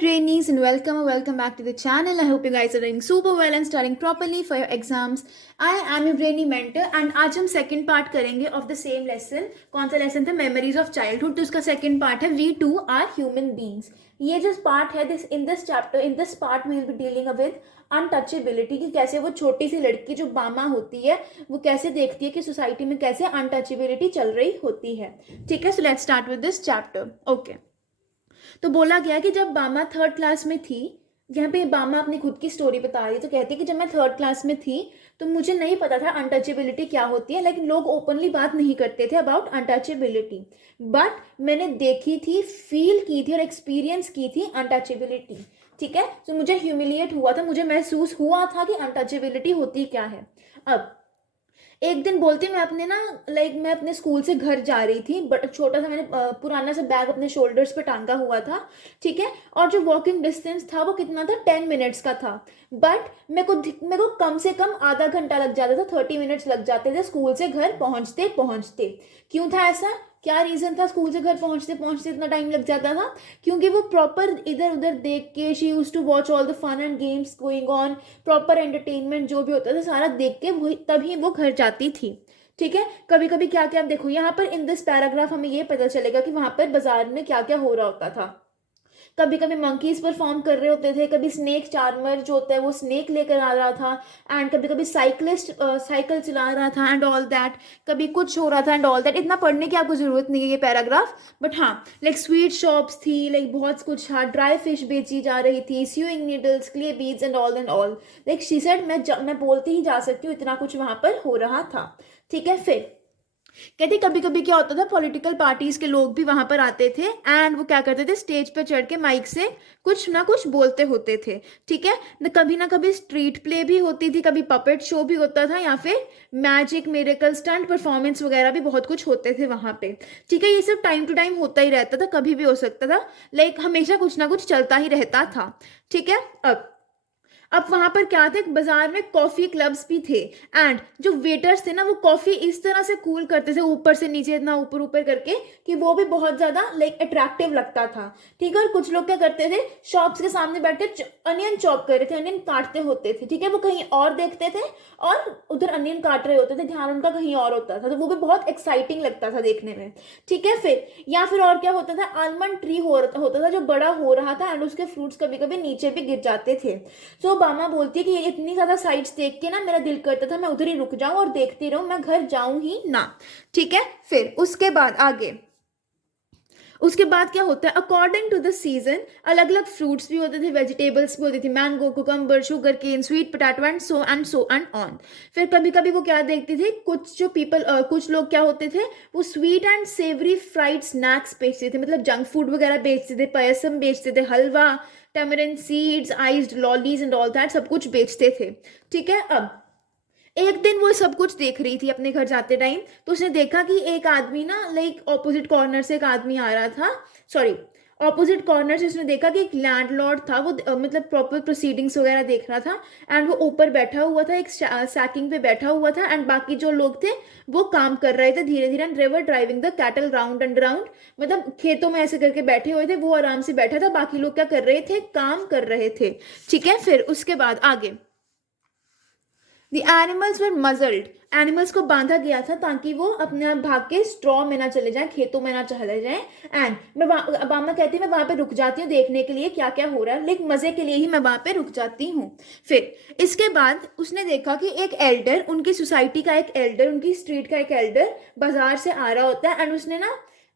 Braineys, and welcome back to the channel. I hope you guys are doing super well and studying properly for your exams. I am your brainy mentor and आज हम second part करेंगे of the same lesson. कौन सा lesson था? Memories of childhood. तो उसका second part है We too are human beings. ये जो part है in this chapter, in this part we will be dealing with untouchability कि कैसे वो छोटी सी लड़की जो बामा होती है वो कैसे देखती है कि सोसाइटी में कैसे अनटचेबिलिटी चल रही होती है. ठीक है, so let's start with this chapter. Okay, तो बोला गया कि जब बामा थर्ड क्लास में थी, यहाँ पे बामा अपनी खुद की स्टोरी बता रही, तो कहती है कि जब मैं थर्ड क्लास में थी तो मुझे नहीं पता था अनटचेबिलिटी क्या होती है, लेकिन लोग ओपनली बात नहीं करते थे अबाउट अनटचेबिलिटी, बट मैंने देखी थी, फील की थी और एक्सपीरियंस की थी अनटचेबिलिटी. ठीक है, तो मुझे ह्यूमिलिएट हुआ था, मुझे महसूस हुआ था कि अनटचेबिलिटी होती क्या है. अब एक दिन बोलती मैं अपने ना मैं अपने स्कूल से घर जा रही थी, बट छोटा सा मैंने पुराना सा बैग अपने शोल्डर्स पे टांगा हुआ था. ठीक है, और जो वॉकिंग डिस्टेंस था वो कितना था, 10 मिनट्स का था, बट मेरे को कम से कम आधा घंटा लग जाता था, 30 मिनट्स लग जाते थे स्कूल से घर पहुंचते पहुंचते. क्यों था ऐसा, क्या रीज़न था स्कूल से घर पहुंचते पहुंचते इतना टाइम लग जाता था? क्योंकि वो प्रॉपर इधर उधर देख के, she use to watch all the fun and games going on, proper entertainment जो भी होता था सारा देख के वही तभी वो घर जाती थी. ठीक है, कभी कभी क्या क्या, आप देखो यहाँ पर इन दिस पैराग्राफ हमें ये पता चलेगा कि वहां पर बाजार में क्या क्या हो रहा होता था. कभी कभी मंकीज परफॉर्म कर रहे होते थे, कभी स्नेक चार्मर जो होता है वो स्नेक लेकर आ रहा था, एंड कभी कभी साइकिलिस्ट साइकिल चला रहा था एंड ऑल दैट, कभी कुछ हो रहा था एंड ऑल दैट. इतना पढ़ने की आपको जरूरत नहीं है ये पैराग्राफ, बट हाँ स्वीट शॉप्स थी, बहुत कुछ था, ड्राई फिश बेची जा रही थी, sewing needles, clay beads and all. She said मैं बोलती ही जा सकती हूँ, इतना कुछ वहां पर हो रहा था. ठीक है, फिर कहते कभी कभी क्या होता था, पॉलिटिकल पार्टीज के लोग भी वहां पर आते थे एंड वो क्या करते थे, स्टेज पे चढ़ के माइक से कुछ ना कुछ बोलते होते थे. ठीक है, ना कभी स्ट्रीट प्ले भी होती थी, कभी पपेट शो भी होता था, या फिर मैजिक, मिरेकल, स्टंट परफॉर्मेंस वगैरह भी बहुत कुछ होते थे वहां पे. ठीक है, ये सब टाइम टू टाइम होता ही रहता था, कभी भी हो सकता था, हमेशा कुछ ना कुछ चलता ही रहता था. ठीक है, अब वहां पर क्या थे, बाजार में कॉफी क्लब्स भी थे, एंड जो वेटर्स थे ना वो कॉफी इस तरह से कूल करते थे ऊपर से नीचे, इतना ऊपर ऊपर करके कि वो भी बहुत ज्यादा अट्रैक्टिव लगता था. ठीक है, और कुछ लोग क्या करते थे, शॉप्स के सामने बैठकर अनियन चॉप कर रहे थे, अनियन काटते होते थे. ठीक है, वो कहीं और देखते थे और उधर अनियन काट रहे होते थे, ध्यान उनका कहीं और होता था, तो वो भी बहुत एक्साइटिंग लगता था देखने में. ठीक है, फिर और क्या होता था, आलमंड ट्री होता था जो बड़ा हो रहा था, एंड उसके फ्रूट्स कभी कभी नीचे भी गिर जाते थे. सो बामा बोलती है कि ये इतनी ज्यादा साइट्स देख के ना मेरा दिल करता था मैं उधर ही रुक जाऊं और देखती रहूं, मैं घर जाऊं ही ना. ठीक है, फिर उसके बाद क्या होता है, अकॉर्डिंग टू द सीजन अलग अलग फ्रूट्स भी होते थे, वेजिटेबल्स भी होती थी, mango, cucumber, sugar cane, sweet potato and so and on. फिर कभी कभी वो क्या देखती थी, कुछ लोग क्या होते थे, वो sweet and savoury fried snacks बेचते थे, जंक फूड वगैरह बेचते थे, पयसम बेचते थे, halwa, tamarind seeds, iced lollies and all that सब कुछ बेचते थे. ठीक है, अब एक दिन वो सब कुछ देख रही थी अपने घर जाते टाइम, तो उसने देखा कि एक आदमी ना ऑपोजिट कॉर्नर से एक आदमी आ रहा था, सॉरी ऑपोजिट कॉर्नर से उसने देखा कि एक लैंडलॉर्ड था, वो प्रॉपर प्रोसीडिंग्स वगैरह देख रहा था, एंड वो ऊपर बैठा हुआ था, एक सैकिंग पे बैठा हुआ था, एंड बाकी जो लोग थे वो काम कर रहे थे धीरे धीरे, and they were driving the cattle round and round, खेतों में ऐसे करके बैठे हुए थे, वो आराम से बैठा था, बाकी लोग क्या कर रहे थे, काम कर रहे थे. ठीक है, फिर उसके बाद आगे The animals were muzzled. Animals को बांधा गया था ताकि वो अपने आप भाग के स्ट्रॉ में ना चले जाएं, खेतों में ना चले जाएं. एंड बामा कहती है मैं वहां पे रुक जाती हूँ देखने के लिए क्या क्या हो रहा है, लेकिन मजे के लिए ही मैं वहां पे रुक जाती हूँ. फिर इसके बाद उसने देखा कि एक एल्डर, उनकी सोसाइटी का एक एल्डर, उनकी स्ट्रीट का एक एल्डर बाजार से आ रहा होता है, एंड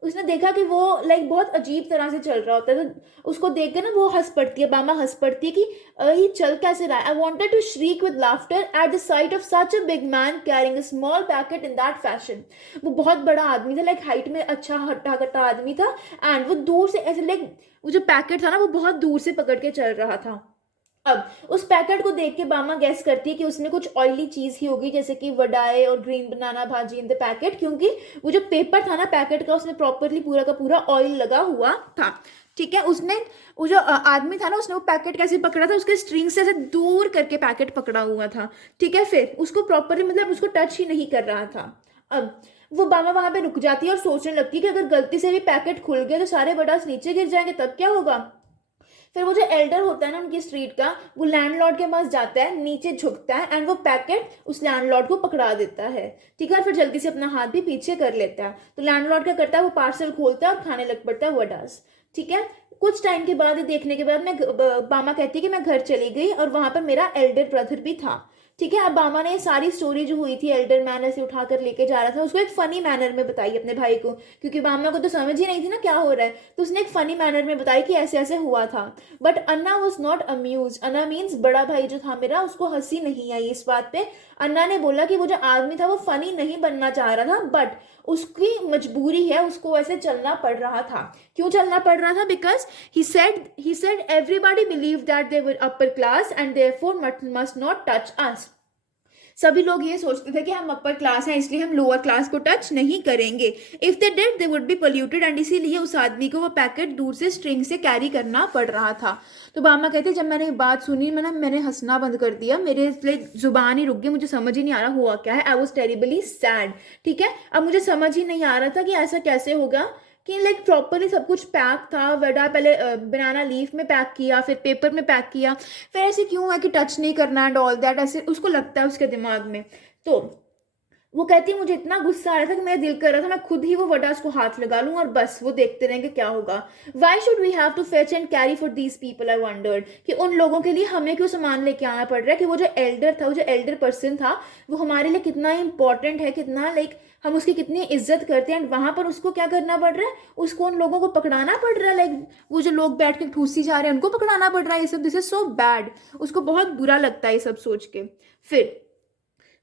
उसने देखा कि वो बहुत अजीब तरह से चल रहा होता है, तो उसको देख कर ना वो हंस पड़ती है, बामा हंस पड़ती है कि ये चल कैसे रहा है. I wanted to shriek with laughter at the sight of such a big man carrying a small packet in that fashion. वो बहुत बड़ा आदमी था, हाइट में अच्छा हट्टा कट्टा आदमी था, एंड वो दूर से ऐसे वो जो पैकेट था ना वो बहुत दूर से पकड़ के चल रहा था. अब उस पैकेट को देख के बामा गैस करती है कि उसमें कुछ ऑयली चीज ही होगी, जैसे कि वडाई और ग्रीन बनाना भाजी इन द पैकेट, क्योंकि वो जो पेपर था ना पैकेट का उसमें प्रॉपरली पूरा का पूरा ऑयल लगा हुआ था. ठीक है, वो जो आदमी था ना उसने वो पैकेट कैसे पकड़ा था, उसके स्ट्रिंग से ऐसे दूर करके पैकेट पकड़ा हुआ था. ठीक है, फिर उसको प्रॉपरली उसको टच ही नहीं कर रहा था. अब वो बामा वहां पे रुक जाती है और सोचने लगती है कि अगर गलती से भी पैकेट खुल गया तो सारे वडास नीचे गिर जाएंगे, तब क्या होगा. फिर वो जो एल्डर होता है ना उनकी स्ट्रीट का, वो लैंडलॉर्ड के पास जाता है, नीचे झुकता है एंड वो पैकेट उस लैंडलॉर्ड को पकड़ा देता है, ठीक है, फिर जल्दी से अपना हाथ भी पीछे कर लेता है। तो लैंडलॉर्ड क्या करता है, वो पार्सल खोलता है और खाने लग पड़ता है वडास, ठीक है। कुछ टाइम के बाद देखने के बाद बामा कहती है कि मैं घर चली गई और वहां पर मेरा एल्डर ब्रदर भी था, ठीक है। अब बामा ने सारी स्टोरी जो हुई थी, एल्डर मैन ऐसे उठाकर लेके जा रहा था, उसको एक फनी मैनर में बताई अपने भाई को, क्योंकि बामा को तो समझ ही नहीं थी ना क्या हो रहा है, तो उसने एक फनी मैनर में बताई कि ऐसे ऐसे हुआ था। But Anna was not amuse, Anna means बड़ा भाई जो था मेरा, उसको हंसी नहीं आई इस बात पे। अन्ना ने बोला कि वो जो आदमी था वो फनी नहीं बनना चाह रहा था, बट उसकी मजबूरी है, उसको ऐसे चलना पड़ रहा था। क्यों चलना पड़ रहा था? Because he said everybody believed that they were upper class and therefore must not touch us. सभी लोग ये सोचते थे कि हम अपर क्लास हैं इसलिए हम लोअर क्लास को टच नहीं करेंगे। If they did they would be polluted, and इसीलिए उस आदमी को वो पैकेट दूर से स्ट्रिंग से कैरी करना पड़ रहा था। तो बामा कहते जब मैंने बात सुनी मैंने हंसना बंद कर दिया, मेरे लाइक जुबान ही रुक गई, मुझे समझ ही नहीं आ रहा हुआ क्या है। आई वॉज टेरिबली सैड, ठीक है। अब मुझे समझ ही नहीं आ रहा था कि ऐसा कैसे होगा कि लाइक प्रॉपरली सब कुछ पैक था। वडा पहले बनाना लीफ में पैक किया, फिर पेपर में पैक किया, फिर ऐसे क्यों है कि टच नहीं करना एंड ऑल दैट, ऐसे उसको लगता है उसके दिमाग में। तो वो कहती है मुझे इतना गुस्सा आ रहा था कि मेरा दिल कर रहा था मैं खुद ही वो वडास को हाथ लगा लूं और बस वो देखते रहेंगे क्या होगा। Why should we have to fetch and carry for these people, I wondered, कि उन लोगों के लिए हमें क्यों सामान लेके आना पड़ रहा है, कि वो जो एल्डर था, वो जो एल्डर पर्सन था, वो हमारे लिए कितना इंपॉर्टेंट है, कितना लाइक हम उसकी कितनी इज्जत करते हैं, एंड वहां पर उसको क्या करना पड़ रहा है, उसको उन लोगों को पकड़ाना पड़ रहा है, लाइक वो जो लोग बैठ के ठूसी जा रहे हैं उनको पकड़ाना पड़ रहा है। ये सब दिस इज सो बैड, उसको बहुत बुरा लगता है ये सब सोच के।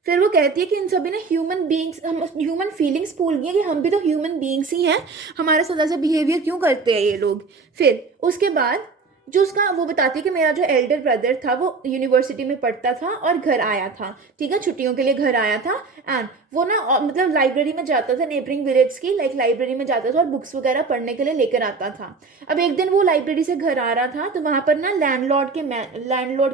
फिर वो कहती है कि इन सभी ने ह्यूमन बींग्स, हम ह्यूमन फीलिंग्स भूल गए कि हम भी तो ह्यूमन बींग्स ही हैं, हमारे साथ ऐसा बिहेवियर क्यों करते हैं ये लोग। फिर उसके बाद जो उसका वो बताती है कि मेरा जो एल्डर ब्रदर था वो यूनिवर्सिटी में पढ़ता था और घर आया था, ठीक है, छुट्टियों के लिए घर आया था, एंड वो ना मतलब लाइब्रेरी में जाता था, नेबरिंग विलेज की लाइक लाइब्रेरी में जाता था और बुक्स वगैरह पढ़ने के लिए लेकर आता था। अब एक दिन वो लाइब्रेरी से घर आ रहा था तो वहां पर ना लैंडलॉर्ड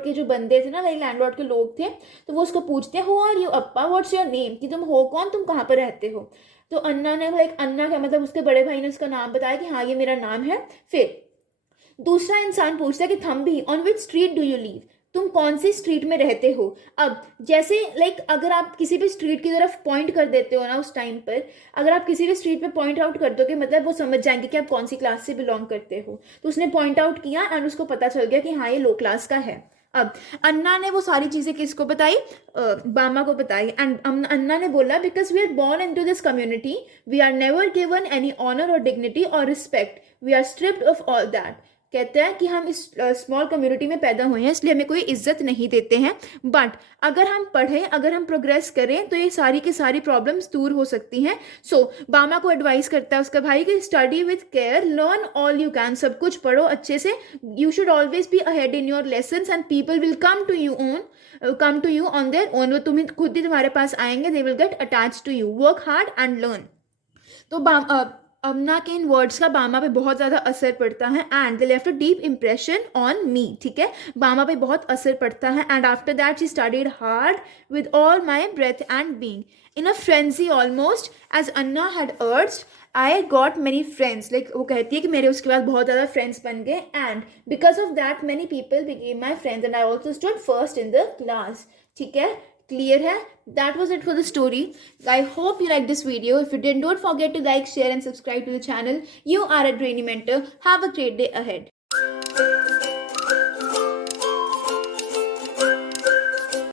के जो बंदे थे ना, लाइक लैंडलॉर्ड के लोग थे, तो वो उसको पूछते हैं who are you appa, what's your name, कि तुम हो कौन, तुम कहाँ पर रहते हो। तो अन्ना ने लाइक अन्ना का मतलब उसके बड़े भाई ने उसका नाम बताया कि हाँ ये मेरा नाम है। फिर दूसरा इंसान पूछता है कि Thambi on which street do you leave, तुम कौन सी स्ट्रीट में रहते हो। अब जैसे लाइक अगर आप किसी भी स्ट्रीट की तरफ पॉइंट कर देते हो ना उस टाइम पर, अगर आप किसी भी स्ट्रीट पे पॉइंट आउट कर दोगे मतलब वो समझ जाएंगे कि आप कौन सी क्लास से बिलोंग करते हो। तो उसने पॉइंट आउट किया एंड उसको पता चल गया कि हाँ ये लो क्लास का है। अब अन्ना ने वो सारी चीजें किसको बताई, बामा को बताई, एंड अन्ना ने बोला because we are born into this community we are never given any honour और डिग्निटी और respect, we are stripped of all that. कहते हैं कि हम इस स्मॉल कम्युनिटी में पैदा हुए हैं इसलिए हमें कोई इज्जत नहीं देते हैं, बट अगर हम पढ़ें, अगर हम प्रोग्रेस करें तो ये सारी की सारी प्रॉब्लम्स दूर हो सकती हैं। सो बामा को एडवाइस करता है उसका भाई कि study with care, learn all you can, सब कुछ पढ़ो अच्छे से, you should always be ahead in your lessons and people will come to you on their own, वो तुम्हें खुद ही तुम्हारे पास आएंगे, they will get attach to you, work hard and learn. तो अमना के इन वर्ड्स का बामा पे बहुत ज़्यादा असर पड़ता है and they left a deep impression on me, ठीक है, बामा पे बहुत असर पड़ता है। And after that she studied hard with all my breath and being in a frenzy almost as Anna had urged, I got many friends, like वो कहती है कि मेरे उसके बाद बहुत ज़्यादा फ्रेंड्स बन गए and because of that many people became my friends and I also stood first in the class, ठीक है, क्लियर है। That was it for the story. I hope you liked this video. If you did, don't forget to like, share and subscribe to the channel. You are a Brainy Mentor. Have a great day ahead.